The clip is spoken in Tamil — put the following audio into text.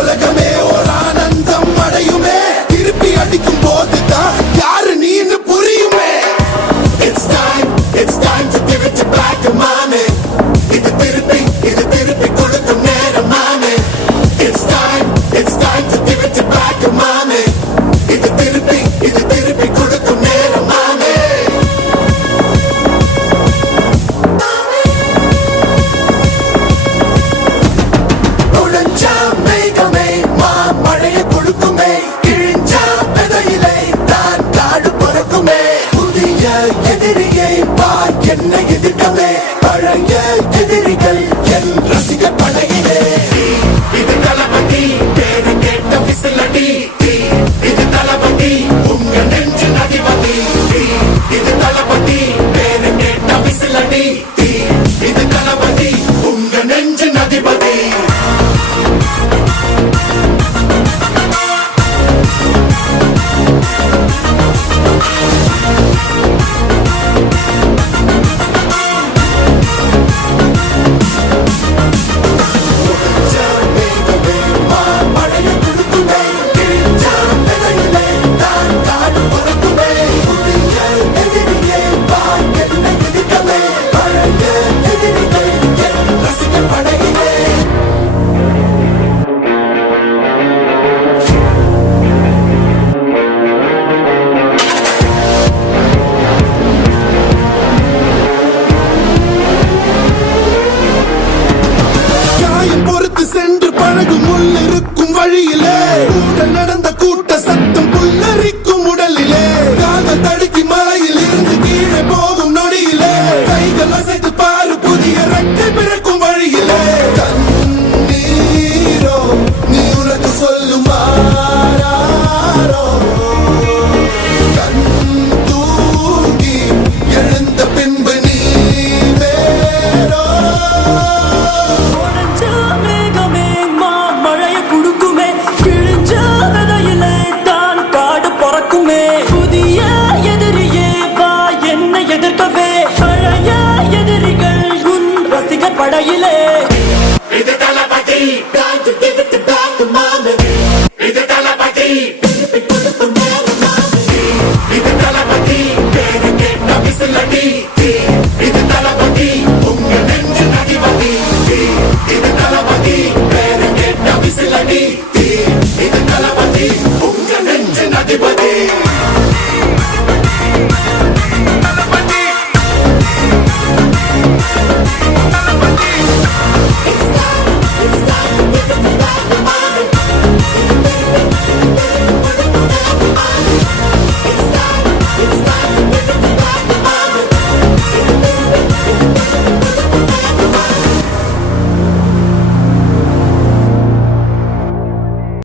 உலகமே ஒரு ஆனந்தம் அடையுமே திருப்பி அடிக்கும் போதுதான் யாரு நீன்னு புரியுமே. It's time to give it back to mommy. இது திருப்பி கொடுக்கும் நேரம் மாமே. It's time to give it back to mommy. இது திருப்பி கொடுக்கும் நேரம் மாமே. உடைஞ்சா மேகமே மழையை கொடுக்குமே கிழிஞ்சா விதையிலே தான் காடு பறக்குமே. புதிய எதிரியை பார் என்னை எதிர்க்கவே பழைய எதிரிகள் என் ரசிகர் படையிலே. இது தளபதி பேரு கேட்ட விசிலடி. இது தளபதி உங்க நெஞ்சு அதிபதி. இது தளபதி பேரு கேட்ட விசிலடி. இது தளபதி உங்க நெஞ்சு அதிபதி. சென்று பழகும் முள்ளிருக்கும் வழியிலே உடன் நடந்த கூட்ட சத்தம் புல்லரிக்கும் உடலிலே. காதல் தடுக்கி மலையில் இருந்து கீழே போகும் நொடியிலே கைகள் அசைத்து பாரு புதிய ரெக்கை பிறக்கும் வழியிலே. கண்ணீரோ நீ உனக்கு சொல்லுமாறோ கண் தூங்கி எழுந்த பின்பு நீ வேறோ. புதிய எதிரியே வா என்னை எதிர்க்கவே பழைய எதிரிகள் உன் ரசிகர் படையிலே. இது தளபதி time to give it back to mommy. இது தளபதி திருப்பி கொடுக்கும் நேரம் மாமே. இது தளபதி பேரு கேட்ட விசிலடி. இது தளபதி உங்க நெஞ்சு அதிபதி. இது தளபதி பேரு கேட்ட விசிலடி.